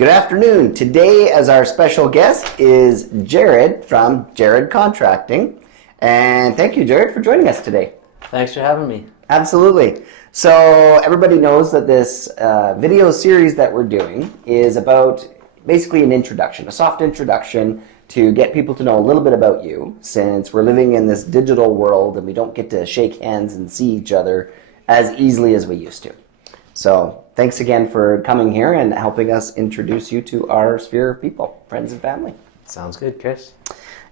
Good afternoon. Today, as our special guest, is Jarrad from Jarrad Contracting. And thank you, Jarrad, for joining us today. Thanks for having me. Absolutely. So everybody knows that this video series that we're doing is about basically an introduction, a soft introduction to get people to know a little bit about you, since we're living in this digital world and we don't get to shake hands and see each other as easily as we used to. So thanks again for coming here and helping us introduce you to our sphere of people, friends and family. Sounds good, Chris.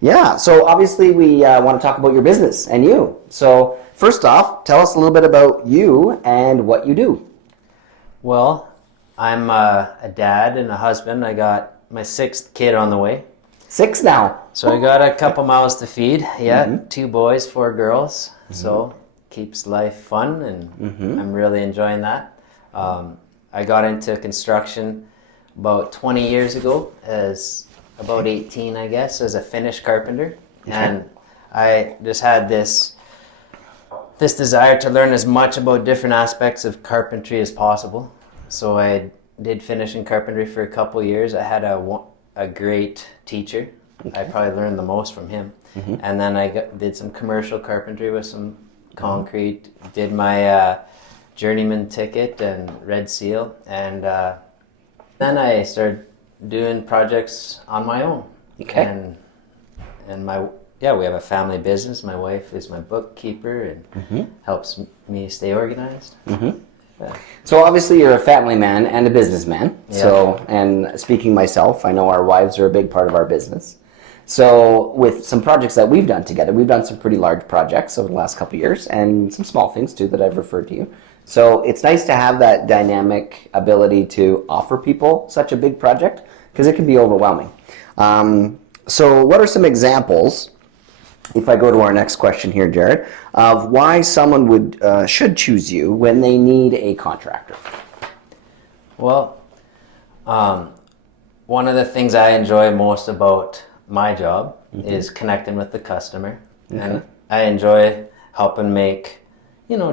Yeah, so obviously we want to talk about your business and you. So first off, tell us a little bit about you and what you do. Well, I'm a dad and a husband. I got my 6th kid on the way. 6 now. So I got a couple mouths to feed. Yeah, 2 boys, 4 girls. So keeps life fun, and I'm really enjoying that. I got into construction about 20 years ago, as about 18, I guess, as a Finnish carpenter. Okay. And I just had this desire to learn as much about different aspects of carpentry as possible. So I did finishing carpentry for a couple years. I had a great teacher. Okay. I probably learned the most from him. And then I did some commercial carpentry with some concrete, did my journeyman ticket and red seal, and then I started doing projects on my own. Okay. And we have a family business. My wife is my bookkeeper and helps me stay organized. Yeah. So obviously you're a family man and a businessman. Yeah. So, and speaking myself, I know our wives are a big part of our business. So with some projects that we've done together, we've done some pretty large projects over the last couple of years and some small things too that I've referred to you. So it's nice to have that dynamic ability to offer people such a big project, because it can be overwhelming. So what are some examples, if I go to our next question here, Jarrad, of why someone should choose you when they need a contractor? Well, one of the things I enjoy most about my job is connecting with the customer. And I enjoy helping make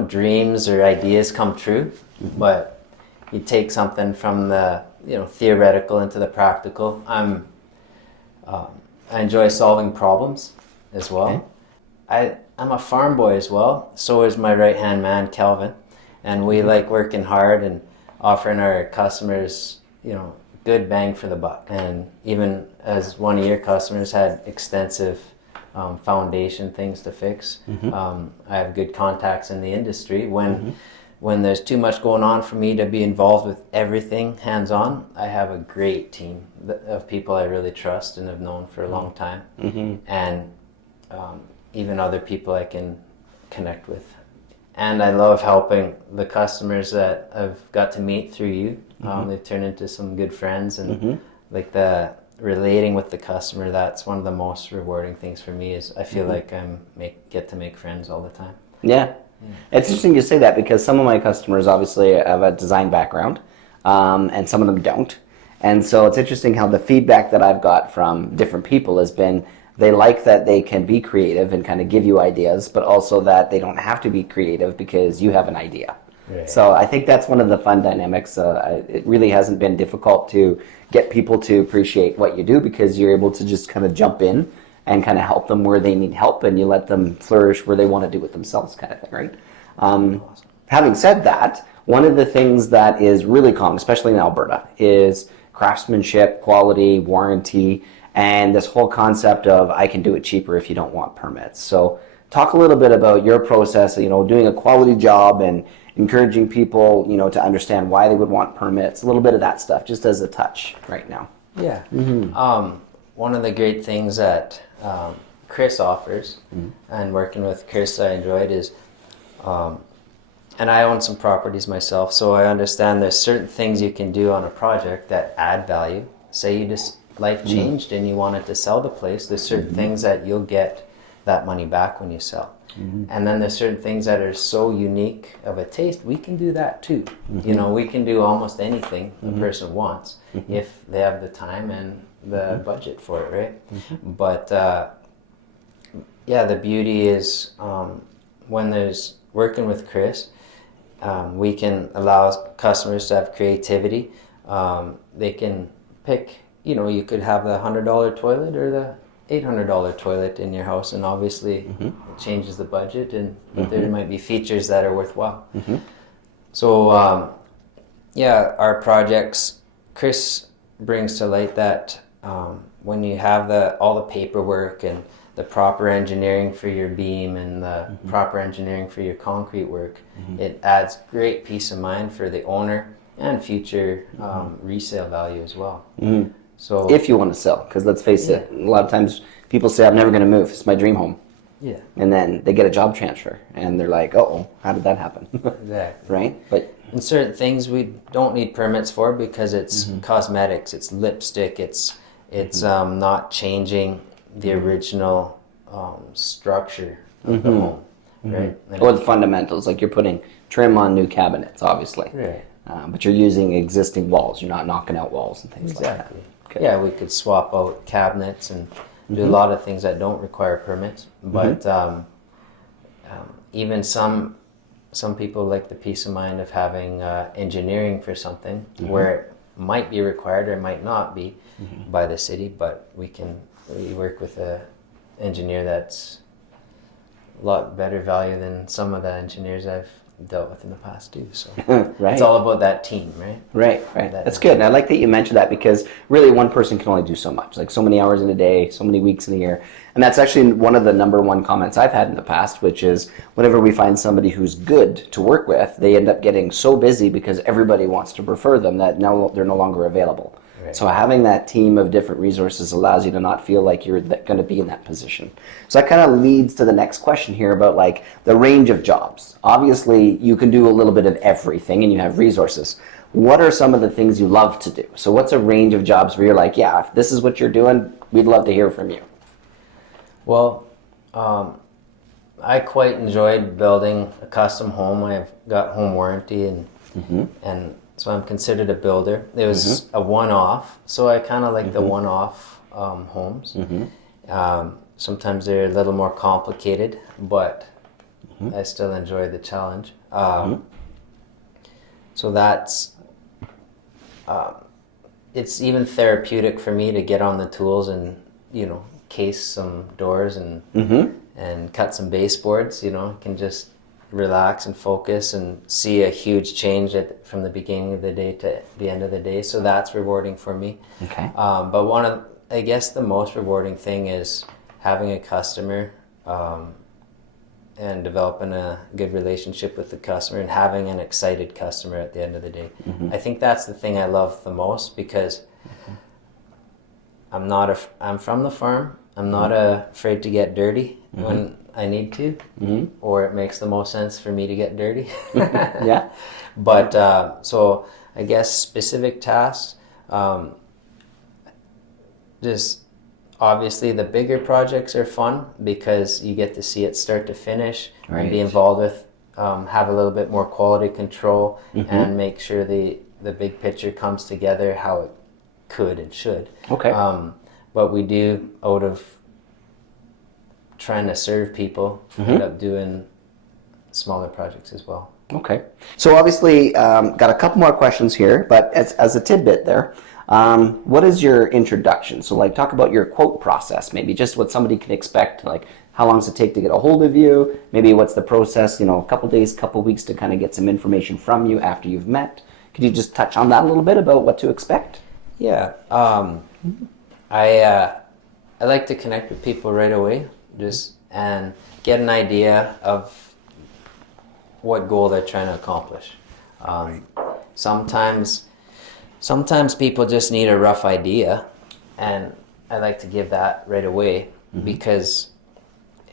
dreams or ideas come true, but you take something from the theoretical into the practical. I enjoy solving problems as well. Okay. I'm a farm boy as well. So is my right hand man, Calvin, and we like working hard and offering our customers good bang for the buck. And even as one of your customers had extensive foundation things to fix, I have good contacts in the industry. When there's too much going on for me to be involved with everything hands-on, I have a great team of people I really trust and have known for a long time, and even other people I can connect with. And I love helping the customers that I've got to meet through you. They've turned into some good friends, and like the relating with the customer, that's one of the most rewarding things for me. Is I feel like get to make friends all the time. Yeah. It's interesting you say that, because some of my customers obviously have a design background, and some of them don't. And so it's interesting how the feedback that I've got from different people has been they like that they can be creative and kind of give you ideas, but also that they don't have to be creative because you have an idea. Right. So I think that's one of the fun dynamics. It really hasn't been difficult to get people to appreciate what you do, because you're able to just kind of jump in and kind of help them where they need help, and you let them flourish where they want to do it themselves, kind of thing, right? Awesome. Having said that, one of the things that is really common, especially in Alberta, is craftsmanship, quality, warranty, and this whole concept of I can do it cheaper if you don't want permits. So talk a little bit about your process, doing a quality job and encouraging people, to understand why they would want permits, a little bit of that stuff, just as a touch right now. Yeah. One of the great things that Chris offers, and working with Chris I enjoyed, is, and I own some properties myself, so I understand there's certain things you can do on a project that add value. Say you just life changed and you wanted to sell the place, there's certain things that you'll get that money back when you sell. And then there's certain things that are so unique of a taste, we can do that too. We can do almost anything a person wants if they have the time and the budget for it, right? But the beauty is when there's working with Chris, we can allow customers to have creativity. They can pick, you could have the $100 toilet or the $800 toilet in your house, and obviously it changes the budget, and but there might be features that are worthwhile. So our projects, Chris brings to light that when you have all the paperwork and the proper engineering for your beam and the proper engineering for your concrete work, it adds great peace of mind for the owner and future resale value as well. So if you want to sell, because let's face it, a lot of times people say, I'm never going to move, it's my dream home. Yeah. And then they get a job transfer and they're like, oh, how did that happen? Exactly. Right? But and certain things we don't need permits for because it's cosmetics, it's lipstick, it's not changing the original structure of the home, right? or the fundamentals, like you're putting trim on new cabinets, obviously. Right. But you're using existing walls. You're not knocking out walls and things like that. Okay. Yeah, we could swap out cabinets and do a lot of things that don't require permits. But even some people like the peace of mind of having engineering for something where it might be required or it might not be by the city, but we work with a engineer that's a lot better value than some of the engineers I've dealt with in the past too. So Right. it's all about that team, right? Right. That's good. And I like that you mentioned that because really one person can only do so much, like so many hours in a day, so many weeks in a year. And that's actually one of the number one comments I've had in the past, which is whenever we find somebody who's good to work with, they end up getting so busy because everybody wants to prefer them that now they're no longer available. Right. So having that team of different resources allows you to not feel like you're going to be in that position. So that kind of leads to the next question here about like the range of jobs. Obviously, you can do a little bit of everything and you have resources. What are some of the things you love to do? So what's a range of jobs where you're like, yeah, if this is what you're doing, we'd love to hear from you? Well, I quite enjoyed building a custom home. I've got home warranty and so I'm considered a builder. It was a one-off, so I kind of like the one-off homes. Sometimes they're a little more complicated, but I still enjoy the challenge. So that's it's even therapeutic for me to get on the tools and case some doors and cut some baseboards. I can just relax and focus and see a huge change from the beginning of the day to the end of the day. So that's rewarding for me. Okay. But I guess the most rewarding thing is having a customer and developing a good relationship with the customer and having an excited customer at the end of the day. I think that's the thing I love the most because I'm from the farm. I'm not afraid to get dirty when I need to, or it makes the most sense for me to get dirty. Yeah. But so I guess specific tasks, just obviously the bigger projects are fun because you get to see it start to finish and be involved with, have a little bit more quality control and make sure the big picture comes together how it could and should. Okay. But we do, out of trying to serve people, end up doing smaller projects as well. Okay. So obviously, got a couple more questions here, but as a tidbit there, what is your introduction? So like talk about your quote process, maybe just what somebody can expect, like how long does it take to get a hold of you? Maybe what's the process, a couple days, couple weeks to kind of get some information from you after you've met. Could you just touch on that a little bit about what to expect? Yeah. I like to connect with people right away, and get an idea of what goal they're trying to accomplish. Sometimes people just need a rough idea, and I like to give that right away because,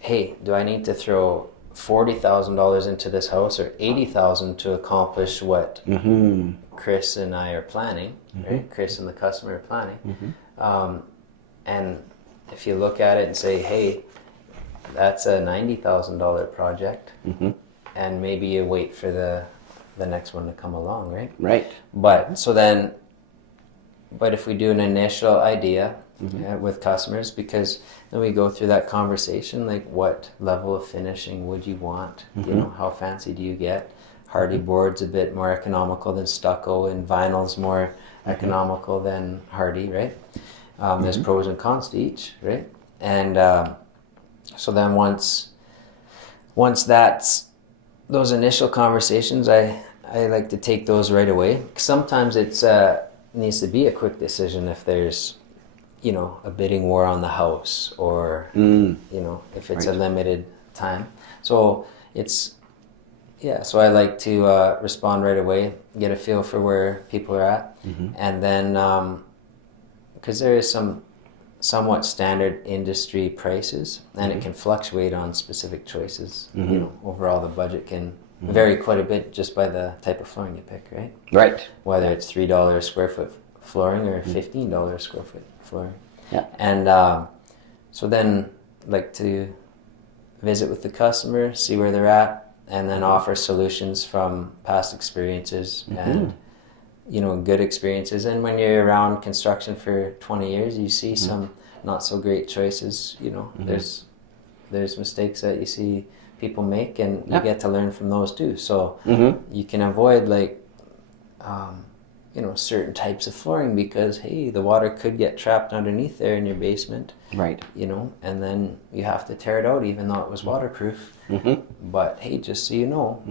hey, do I need to throw $40,000 into this house or $80,000 to accomplish what Chris and I are planning, right? Chris and the customer are planning. And if you look at it and say, hey, that's a $90,000 project, and maybe you wait for the next one to come along, right? Right. But if we do an initial idea with customers, because then we go through that conversation, like what level of finishing would you want? How fancy do you get? Hardy board's a bit more economical than stucco, and vinyl's more economical than hardy, right? There's pros and cons to each, right? And so then once that's those initial conversations, I like to take those right away. Sometimes it's needs to be a quick decision if there's, you know, a bidding war on the house, or you know, if it's a limited time. So it's so I like to respond right away, get a feel for where people are at, and then because there is some somewhat standard industry prices, and it can fluctuate on specific choices. You know, overall the budget can vary quite a bit just by the type of flooring you pick, right? Right. Whether it's $3 square foot flooring or $15 square foot flooring. Yeah. And so then like to visit with the customer, see where they're at, and then offer solutions from past experiences and, you know, good experiences. And when you're around construction for 20 years, you see some not so great choices. You know, there's mistakes that you see people make, and you get to learn from those too. So you can avoid like, you know, certain types of flooring because, hey, the water could get trapped underneath there in your basement. Right. You know, and then you have to tear it out even though it was waterproof. But hey, just so you know,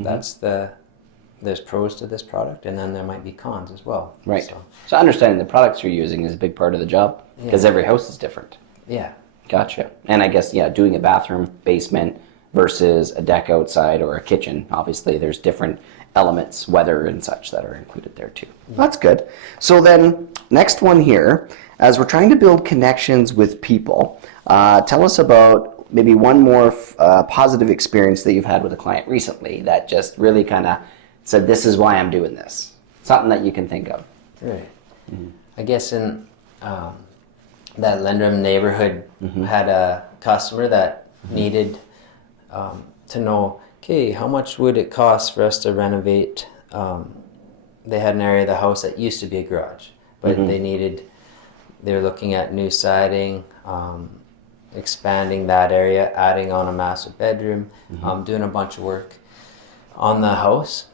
there's pros to this product, and then there might be cons as well. Right. So understanding the products you're using is a big part of the job, because every house is different. Yeah. Gotcha. And I guess, doing a bathroom, basement versus a deck outside or a kitchen, obviously there's different elements, weather and such, that are included there too. That's good. So then, next one here, as we're trying to build connections with people, tell us about maybe one more positive experience that you've had with a client recently that just really kind of said, this is why I'm doing this. Something that you can think of. Right. I guess in that Lendrum neighborhood had a customer that needed to know, okay, how much would it cost for us to renovate? They had an area of the house that used to be a garage, but they were looking at new siding, expanding that area, adding on a master bedroom, doing a bunch of work on the house.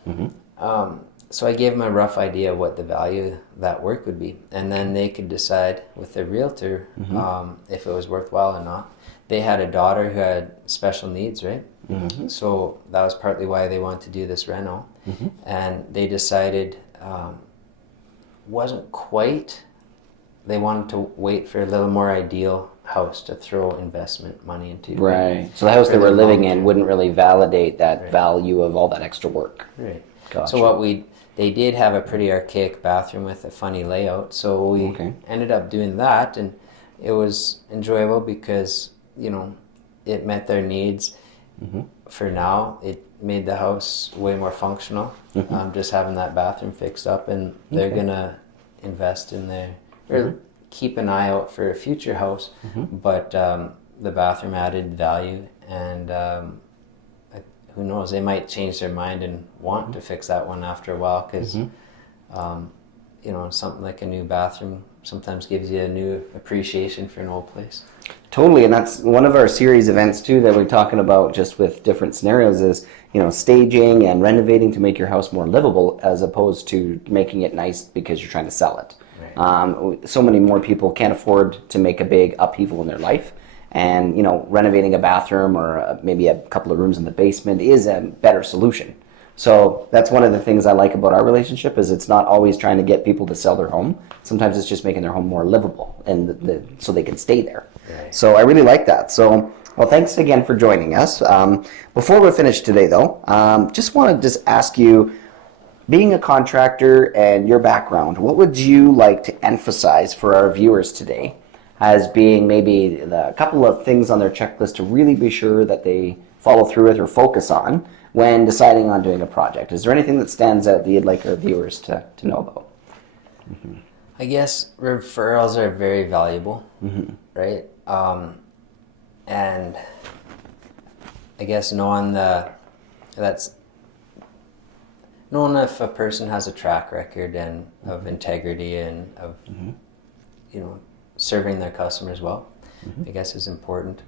So I gave them a rough idea of what the value of that work would be, and then they could decide with their realtor if it was worthwhile or not. They had a daughter who had special needs, right? So that was partly why they wanted to do this reno. And they decided wasn't quite, they wanted to wait for a little more ideal house to throw investment money into. Right. So the house they were living in wouldn't really validate that value of all that extra work. Right. Gotcha. So they did have a pretty archaic bathroom with a funny layout. So we ended up doing that, and it was enjoyable because, you know, it met their needs. For now, it made the house way more functional. Just having that bathroom fixed up, and they're gonna invest in there or keep an eye out for a future house. But the bathroom added value, and who knows, they might change their mind and want to fix that one after a while, because you know, something like a new bathroom sometimes gives you a new appreciation for an old place. Totally, and that's one of our series events too that we're talking about, just with different scenarios, is, you know, staging and renovating to make your house more livable as opposed to making it nice because you're trying to sell it. So many more people can't afford to make a big upheaval in their life, and, you know, renovating a bathroom or maybe a couple of rooms in the basement is a better solution. So that's one of the things I like about our relationship, is it's not always trying to get people to sell their home. Sometimes it's just making their home more livable, and so they can stay there. So I really like that. So, well, thanks again for joining us. Before we finish today, though, just want to ask you, being a contractor and your background, what would you like to emphasize for our viewers today as being maybe a couple of things on their checklist to really be sure that they follow through with or focus on when deciding on doing a project? Is there anything that stands out that you'd like our viewers to know about? I guess referrals are very valuable, right? And I guess knowing if a person has a track record and of integrity and of you know, serving their customers well, I guess is important.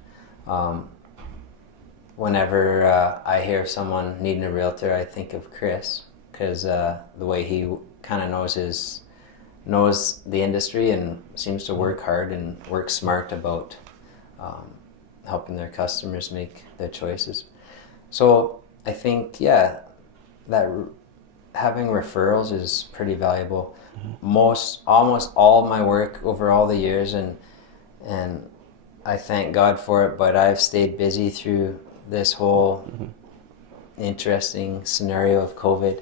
whenever I hear of someone needing a realtor, I think of Chris, because the way he kind of knows the industry and seems to work hard and work smart about helping their customers make their choices. So I think, yeah, that having referrals is pretty valuable. Almost all of my work over all the years, and I thank God for it, but I've stayed busy through this whole interesting scenario of COVID,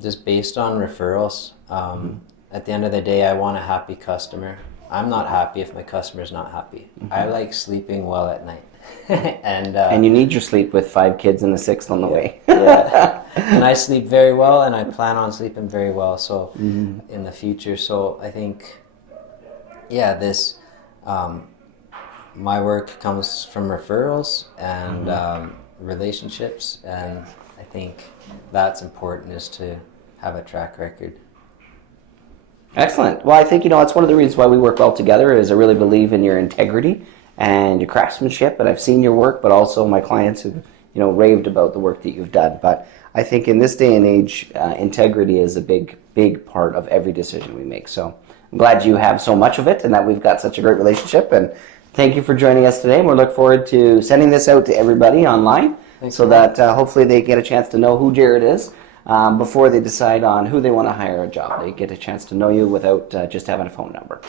just based on referrals. At the end of the day, I want a happy customer. I'm not happy if my customer's not happy. I like sleeping well at night. And you need your sleep with 5 kids and a 6th on the way. Yeah. And I sleep very well, and I plan on sleeping very well so in the future. So I think, yeah, this my work comes from referrals and relationships, and I think that's important, is to have a track record. Excellent. Well, I think, it's one of the reasons why we work well together is I really believe in your integrity and your craftsmanship, and I've seen your work, but also my clients have, raved about the work that you've done. But I think in this day and age, integrity is a big part of every decision we make. So I'm glad you have so much of it and that we've got such a great relationship. And thank you for joining us today. And we look forward to sending this out to everybody online. Thanks, so that hopefully they get a chance to know who Jarrad is before they decide on who they want to hire a job. They get a chance to know you without just having a phone number.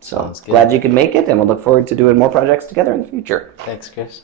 So glad you could make it, and we'll look forward to doing more projects together in the future. Thanks, Chris.